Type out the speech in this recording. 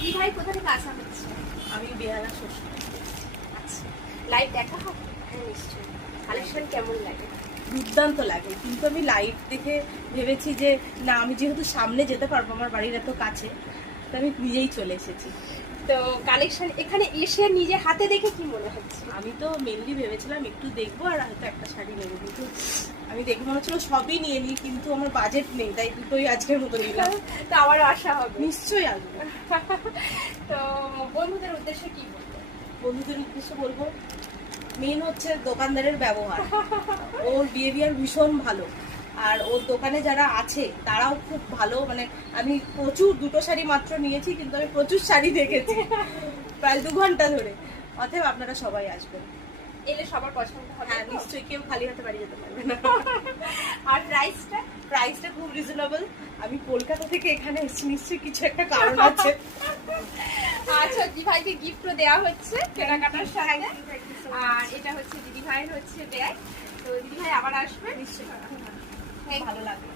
দি ভাই কোথা থেকে আসা হচ্ছে? আমি বেহালা শ্বশুর। আচ্ছা, লাইভ দেখা হবে? হ্যাঁ নিশ্চয়ই। কালেকশন কেমন লাগে? দুর্দান্ত লাগে, কিন্তু আমি লাইভ দেখে ভেবেছি যে না, আমি যেহেতু সামনে যেতে পারবো, আমার বাড়ির এত কাছে, তো আমি নিজেই চলে এসেছি। তো কালেকশন এখানে এসে নিজে হাতে দেখে কি মনে হচ্ছে? আমি তো মেনলি ভেবেছিলাম একটু দেখবো আর হয়তো একটা শাড়ি নেবো, কিন্তু আমি দেখে মনে হচ্ছিল সবই নিয়ে নিই, কিন্তু আমার বাজেট নেই, তাই দুটোই আজকের মতো নিলাম। তো আমারও আশা হবে। নিশ্চয়ই আসবো। তো বন্ধুদের উদ্দেশ্যে কি বলবো? বন্ধুদের উদ্দেশ্যে বলবো, মেন হচ্ছে দোকানদারের ব্যবহার। ওর বিহেভিয়ার ভীষণ ভালো, আর ওর দোকানে যারা আছে তারাও খুব ভালো। মানে আমি প্রচুর, দুটো শাড়ি মাত্র নিয়েছি, কিন্তু আমি প্রচুর শাড়ি দেখেছি প্রায় 2 ঘন্টা ধরে। অতএব আপনারা সবাই আসবেন, এলে সবার পছন্দ হবে। হ্যাঁ নিশ্চয়ই, কেউ খালি হাতে বাড়ি যেতে পারবে না। আর প্রাইসটা? প্রাইসটা খুব রিজনেবল। আমি কলকাতা থেকে এখানে এসেছি, নিশ্চয়ই কিছু একটা কারণ আছে। আচ্ছা, দিদি ভাইকে গিফটও দেওয়া হচ্ছে কেনাকাটার সাথে। আর এটা হচ্ছে দিদি ভাইয়ের হচ্ছে ব্যাগ। তো দিদি ভাই আবার আসবে নিশ্চয়ই, ভালো লাগবে।